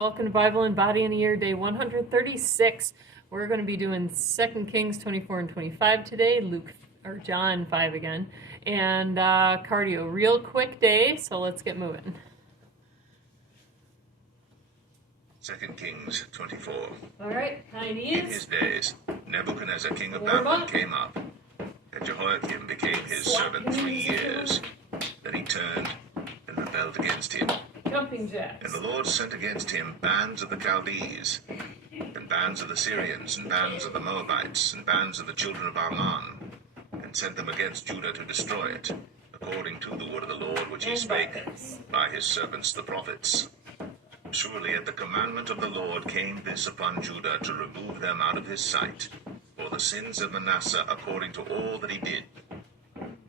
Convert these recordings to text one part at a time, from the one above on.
Welcome to Bible and Body in a Year, day 136. We're going to be doing 2 Kings 24 and 25 today, John 5 again, and cardio. Real quick day, so let's get moving. 2 Kings 24. All right, In his days, Nebuchadnezzar, king of Babylon, came up, and Jehoiakim became his servant 3 years. Then he turned and rebelled against him. Jumping jacks. And the Lord sent against him bands of the Chaldees, and bands of the Syrians, and bands of the Moabites, and bands of the children of Ammon, and sent them against Judah to destroy it, according to the word of the Lord which he spake by his servants the prophets. Surely at the commandment of the Lord came this upon Judah, to remove them out of his sight, for the sins of Manasseh, according to all that he did,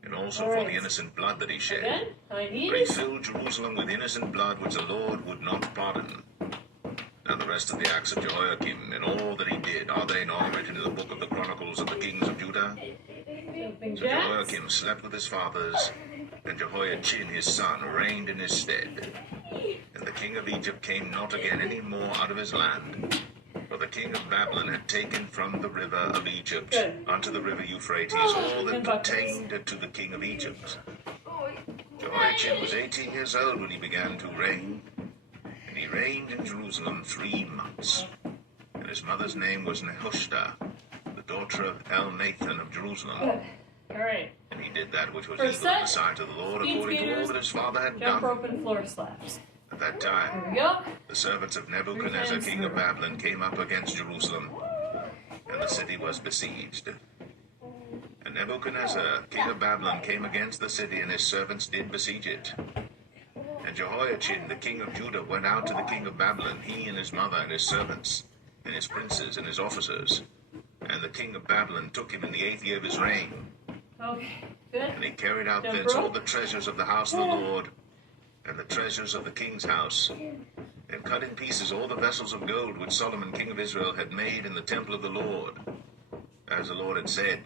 and also for the innocent blood that he shed. For he filled Jerusalem with innocent blood, which the Lord would not pardon. Now the rest of the acts of Jehoiakim, and all that he did, are they not written in the book of the Chronicles of the kings of Judah? So Jehoiakim slept with his fathers, and Jehoiachin his son reigned in his stead. And the king of Egypt came not again any more out of his land, for the king of Babylon had taken from the river of Egypt unto the river Euphrates all that pertained to the king of Egypt. Jehoiachin was 18 years old when he began to reign, and he reigned in Jerusalem 3 months. And his mother's name was Nehushta, the daughter of Elnathan of Jerusalem. All right. And he did that which was evil in the sight of the Lord, according to all that his father had Jump done. rope and floor slaps. At that time, There we go. the servants of Nebuchadnezzar, king of Babylon, came up against Jerusalem, and the city was besieged. And Nebuchadnezzar, king of Babylon, came against the city, and his servants did besiege it. And Jehoiachin, the king of Judah, went out to the king of Babylon, he and his mother and his servants, and his princes and his officers. And the king of Babylon took him in the 8th year of his reign. Okay, good. And he carried out thence all the treasures of the house of the Lord, and the treasures of the king's house, and cut in pieces all the vessels of gold which Solomon king of Israel had made in the temple of the Lord, as the Lord had said.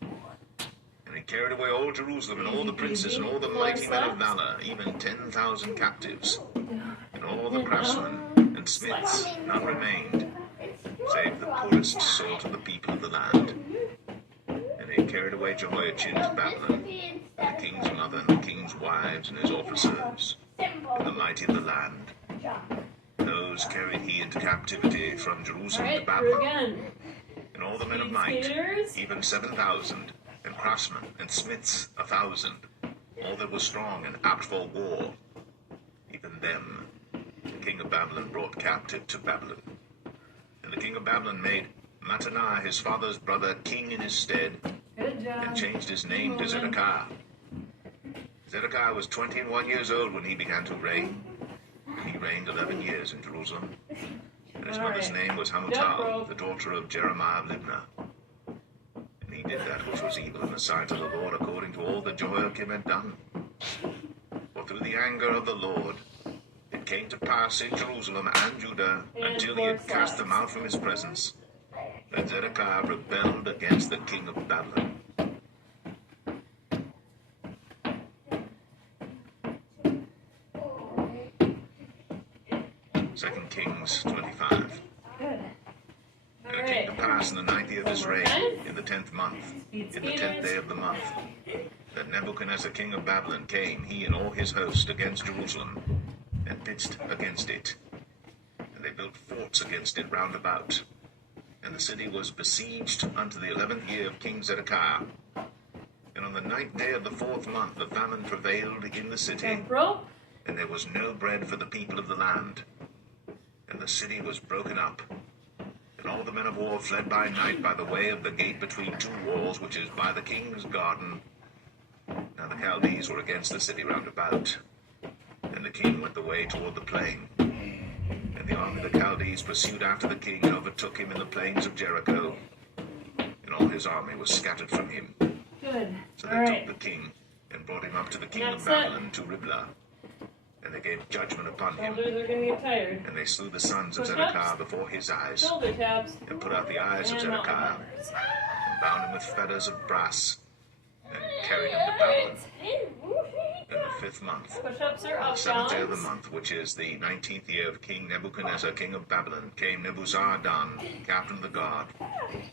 And he carried away all Jerusalem, and all the princes, and all the mighty men of valor, even 10,000 captives, and all the craftsmen and smiths, none remained, save the poorest sort of the people of the land. And he carried away Jehoiachin to Babylon, and the king's mother, and the king's wives, and his officers, and the mighty of the land. Those carried he into captivity from Jerusalem to Babylon. And all the men of might, even 7,000, and craftsmen, and smiths 1,000, all that was strong and apt for war, even them the king of Babylon brought captive to Babylon. And the king of Babylon made Mattaniah his father's brother king in his stead, and changed his name to Zedekiah. Zedekiah was 21 years old when he began to reign, and he reigned 11 years in Jerusalem. And his mother's name was Hamutal, the daughter of Jeremiah of Libnah. And he did that which was evil in the sight of the Lord, according to all that Jehoiakim had done. For through the anger of the Lord it came to pass in Jerusalem and Judah, until he had cast them out from his presence, that Zedekiah rebelled against the king of Babylon. Second Kings 25. And it came to pass in the 9th year of his reign, in the 10th month, in the 10th day of the month, that Nebuchadnezzar king of Babylon came, he and all his host, against Jerusalem, and pitched against it. And they built forts against it round about. And the city was besieged unto the 11th year of King Zedekiah. And on the 9th day of the 4th month the famine prevailed in the city, and there was no bread for the people of the land. And the city was broken up, and all the men of war fled by night by the way of the gate between 2 walls, which is by the king's garden. Now the Chaldees were against the city round about, and the king went the way toward the plain. And the army of the Chaldees pursued after the king, and overtook him in the plains of Jericho, and all his army was scattered from him. Good. So they took the king, and brought him up to the king of Babylon, to Riblah. And they gave judgment upon him, and they slew the sons of Zedekiah before his eyes, and put out the eyes of Zedekiah, and bound him with fetters of brass, and carried him to Babylon. And the 5th month, Push-ups are on up, the 7th day of the John. month, which is the 19th year of King Nebuchadnezzar, king of Babylon, came Nebuzaradan, captain of the guard,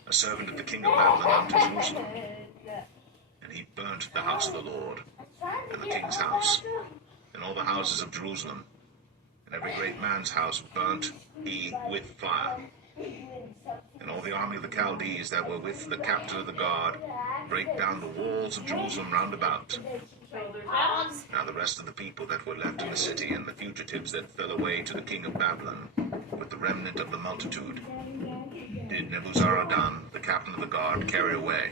a servant of the king of Babylon, unto Jerusalem. And he burnt the house of the Lord, and the king's house, and all the houses of Jerusalem, and every great man's house burnt he with fire. And all the army of the Chaldees that were with the captain of the guard brake down the walls of Jerusalem round about. Shoulder taps. Now the rest of the people that were left in the city, and the fugitives that fell away to the king of Babylon, with the remnant of the multitude, did Nebuzaradan, the captain of the guard, carry away.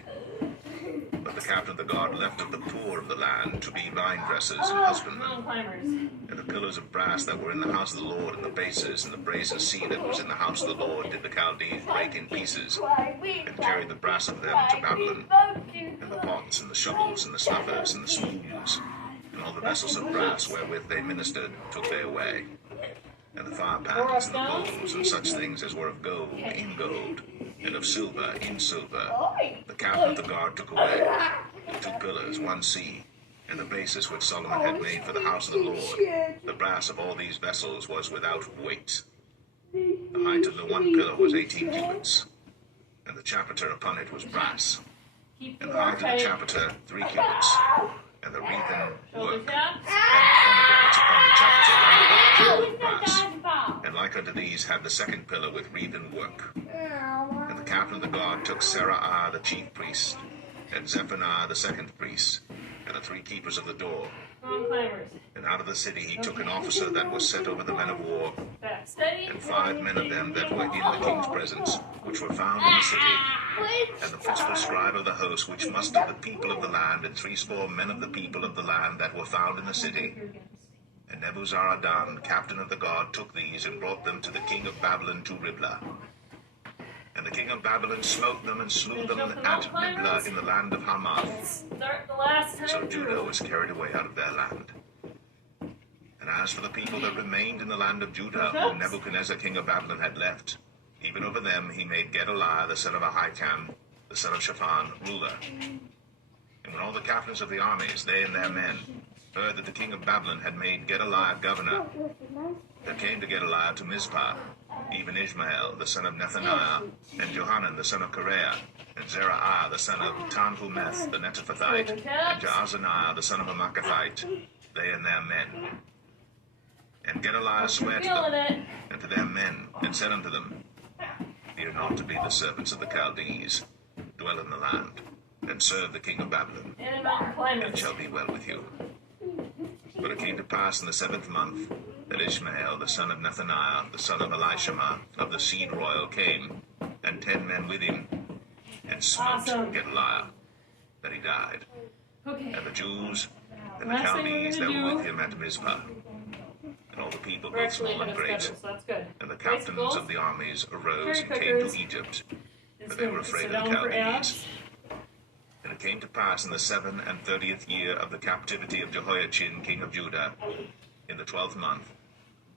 But the captain of the guard left of the poor of the land to be vine dressers and husbandmen. Mountain climbers. And the pillars of brass that were in the house of the Lord, and the bases, and the brazen sea that was in the house of the Lord, did the Chaldees break in pieces, and carried the brass of them to Babylon. And the pots, and the shovels, and the snuffers, and the spoons, and all the vessels of brass wherewith they ministered, took they away. And the fire pans, and the bowls, and such things as were of gold, in gold, and of silver, in silver, the captain of the guard took away. The 2 pillars, 1 sea, and the basis which Solomon had made for the house of the Lord. The brass of all these vessels was without weight. The height of the 1 pillar was 18 cubits, and the chapiter upon it was brass, Keep and the the height of the tight. chapiter 3 cubits, and the wreathen Shoulder work, taps. pomegranates upon the chapiter round about of brass. And like unto these had the 2nd pillar with wreathen work. And the captain of the guard took Seraiah the chief priest, and Zephaniah the 2nd priest, and the 3 keepers of the door. Mountain climbers. And out of the city he took an officer that was set over the men of war, Back steady. and 5 men of them that were in the king's presence, which were found in the city, and the principal scribe of the host, which mustered the people of the land, and 80 men of the people of the land that were found in the city. And Nebuzaradan, captain of the guard, took these, and brought them to the king of Babylon to Riblah. And the king of Babylon smote them and slew them at Riblah in the land of Hamath. Start the last time So Judah through. was carried away out of their land. And as for the people that remained in the land of Judah, whom Nebuchadnezzar king of Babylon had left, even over them he made Gedaliah the son of Ahikam, the son of Shaphan, ruler. And when all the captains of the armies, they and their men, heard that the king of Babylon had made Gedaliah governor, there came to Gedaliah to Mizpah, even Ishmael the son of Nethaniah, and Johanan the son of Kareah, and Zeraiah the son of Tanhumeth the Netophathite, and Jaazaniah the son of a Maacathite, they and their men. And Gedaliah sware to Feeling them, it. and to their men, and said unto them, Fear not to be the servants of the Chaldees, dwell in the land, and serve the king of Babylon, And a mountain and it climbers. shall be well with you. But it came to pass in the 7th month that Ishmael the son of Nethaniah, the son of Elishama, of the seed royal, came, and 10 men with him, and smote Awesome. Gedaliah, that he died, Okay. and the Jews and the Last thing we're Chaldees that gonna were do- with him at Mizpah, and all the people, We're both actually small ahead and of great, schedule, so that's good. and the captains Bicycles. of the armies arose Cherry and came pickers. to Egypt, This for they were one, afraid sit of the down for Chaldees. abs. And it came to pass in the 37th year of the captivity of Jehoiachin king of Judah, in the 12th month,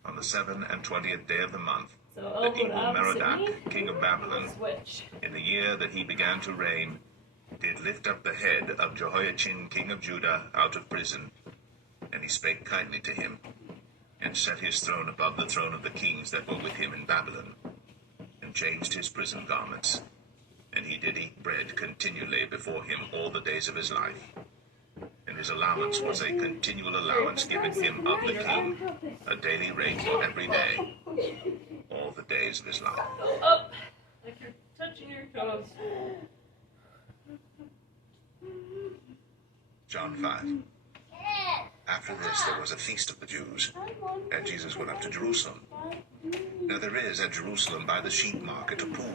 on the 27th day of the month, So that elbow to Evil opposite Merodach, knee. king of Babylon, Switch. in the year that he began to reign, did lift up the head of Jehoiachin king of Judah out of prison, and he spake kindly to him, and set his throne above the throne of the kings that were with him in Babylon, and changed his prison garments, and he did eat bread continually before him all the days of his life. And his allowance was a continual allowance given him of the king, a daily rate for every day, all the days of his life. Go up. Like you're touching your toes. John 5. After this there was a feast of the Jews, and Jesus went up to Jerusalem. Now there is at Jerusalem by the sheep market a pool,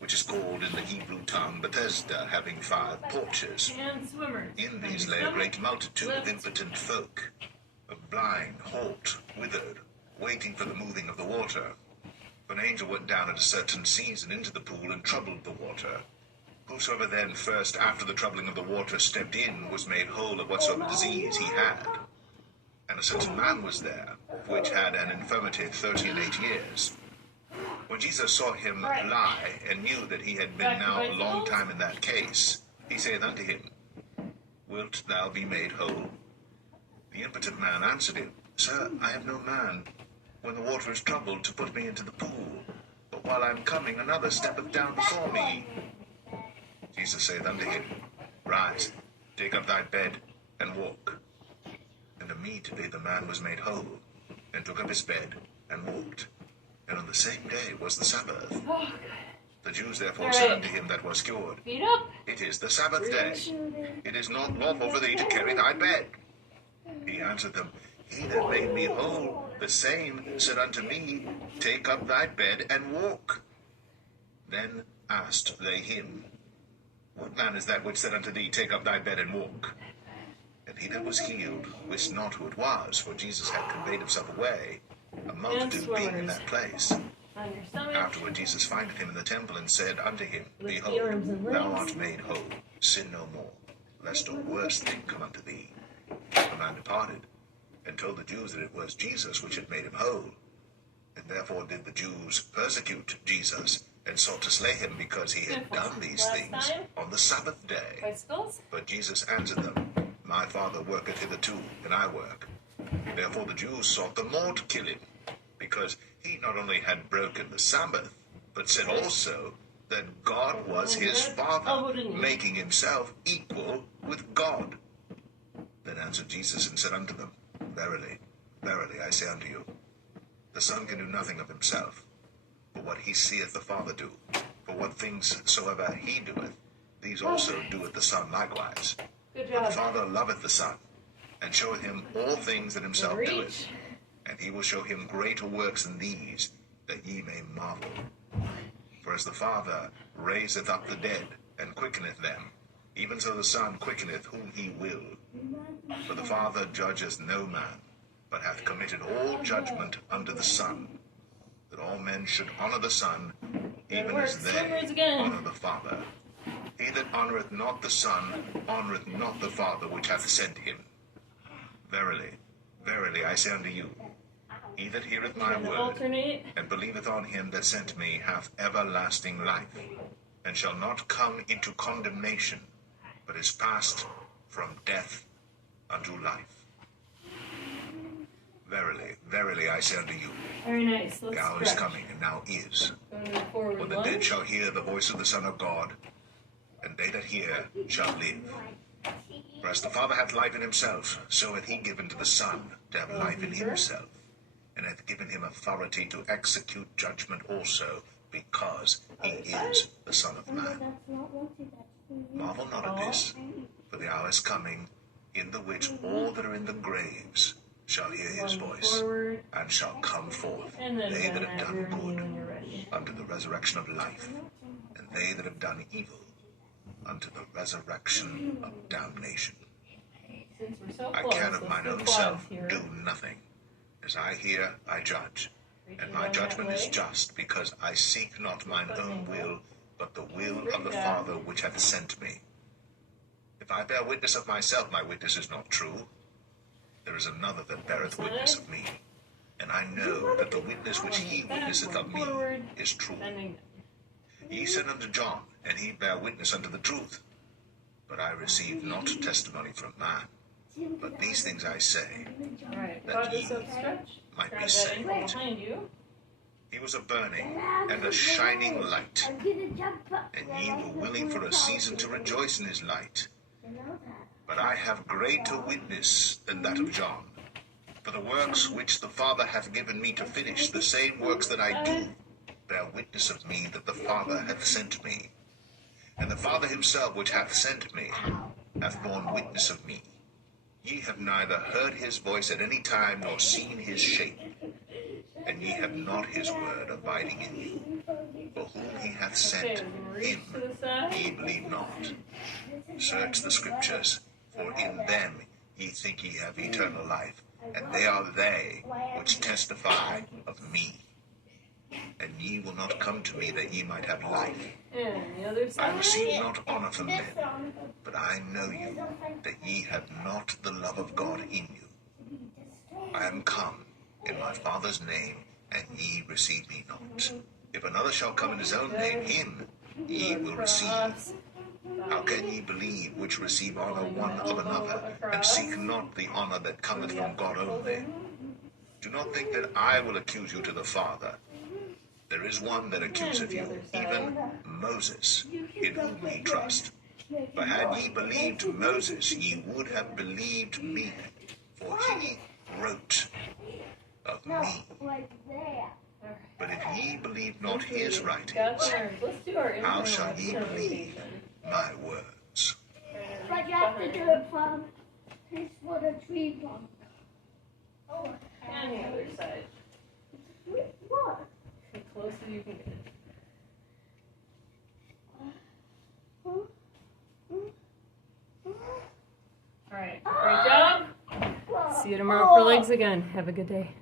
which is called in the Hebrew tongue Bethesda, having 5 porches. And swimmers. In these lay a great multitude of impotent folk, of blind, halt, withered, waiting for the moving of the water. An angel went down at a certain season into the pool and troubled the water. Whosoever then first after the troubling of the water stepped in was made whole of whatsoever disease he had. And a certain man was there, which had an infirmity 38 years. When Jesus saw him lie, and knew that he had been now a long time in that case, he saith unto him, Wilt thou be made whole? The impotent man answered him, Sir, I have no man, when the water is troubled, to put me into the pool. But while I am coming, another steppeth down before me. Jesus saith unto him, Rise, take up thy bed, and walk. And immediately the man was made whole, and took up his bed, and walked. And on the same day was the Sabbath. Oh, The Jews therefore All said right. unto him that was cured, feet up. It is the Sabbath day. It is not lawful for thee to carry thy bed. He answered them, He that made me whole, the same said unto me, Take up thy bed and walk. Then asked they him, What man is that which said unto thee, Take up thy bed and walk? And he that was healed wist not who it was, for Jesus had conveyed himself away, a multitude being in that place. On your stomach. Afterward Jesus findeth him in the temple, and said unto him, Lift the Behold, arms and thou legs. art made whole, sin no more, lest a worse thing come unto thee. The man departed, and told the Jews that it was Jesus which had made him whole. And therefore did the Jews persecute Jesus, and sought to slay him, because he had done these Last things time? on the Sabbath day. Bicycles. But Jesus answered them, My Father worketh hitherto, and I work. Therefore the Jews sought the more to kill him, because he not only had broken the Sabbath, but said also that God was his Father, making himself equal with God. Then answered Jesus and said unto them, Verily, verily, I say unto you, the Son can do nothing of himself, but what he seeth the Father do. For what things soever he doeth, these also doeth the Son likewise. Good For the job. Father loveth the Son, and showeth him all things that himself Reach. doeth. And he will show him greater works than these, that ye may marvel. For as the Father raiseth up the dead, and quickeneth them, even so the Son quickeneth whom he will. For the Father judgeth no man, but hath committed all judgment unto the Son, that all men should honor the Son, even as they Swimmers again. honor the Father. He that honoreth not the Son honoreth not the Father which hath sent him. Verily, verily, I say unto you, he that heareth my And word, alternate. and believeth on him that sent me, hath everlasting life, and shall not come into condemnation, but is passed from death unto life. Verily, verily, I say unto you, Very nice. Let's the hour is stretch. coming, and now is, Go to the forward when the lunge. dead shall hear the voice of the Son of God, and they that hear shall live. For as the Father hath life in himself, so hath he given to the Son to have life in himself, and hath given him authority to execute judgment also, because he is the Son of Man. Marvel not at this, for the hour is coming, in the which all that are in the graves shall hear his Lunge voice, forward. and shall come forth, And then they that bend have that done rear knee good when you're ready. unto the resurrection of life, and they that have done evil unto the resurrection of damnation. Since we're so I close, can of let's mine do own quads self here. do nothing. As I hear, I judge. And my judgment is just, because I seek not mine own will, but the will of the Father which hath sent me. If I bear witness of myself, my witness is not true. There is another that beareth witness of me. And I know that the witness which he witnesseth of me is true. Bending. He said unto John, and he bare witness unto the truth. But I receive not testimony from man. But these things I say, All right. that Quadricep ye stretch. might be Grab that saved. ankle behind you. He was a burning and a shining light, and ye were willing for a season to rejoice in his light. But I have greater witness than that of John. For the works which the Father hath given me to finish, the same works that I do, bear witness of me that the Father hath sent me. And the Father himself which hath sent me hath borne witness of me. Ye have neither heard his voice at any time, nor seen his shape. And ye have not his word abiding in you. For whom he hath sent, him ye believe not. Search the Scriptures, for in them ye think ye have eternal life, and they are they which testify of me. And ye will not come to me that ye might have life. And the other I side. receive not honor from men, but I know you, that ye have not the love of God in you. I am come in my Father's name, and ye receive me not. If another shall come in his own name, him ye will receive. How can ye believe which receive honor one of another, and seek not the honor that cometh from God only? Do not think that I will accuse you to the Father. There is one that accuseth you, even Moses, in whom ye trust. For had ye believed Moses, ye would have believed me, for he wrote of me. But if ye believe not his writings, how shall ye believe my words? But you have to do it from this for the tree trunk. And the other side. What? As close as you can get. Alright, great job. See you tomorrow for legs again. Have a good day.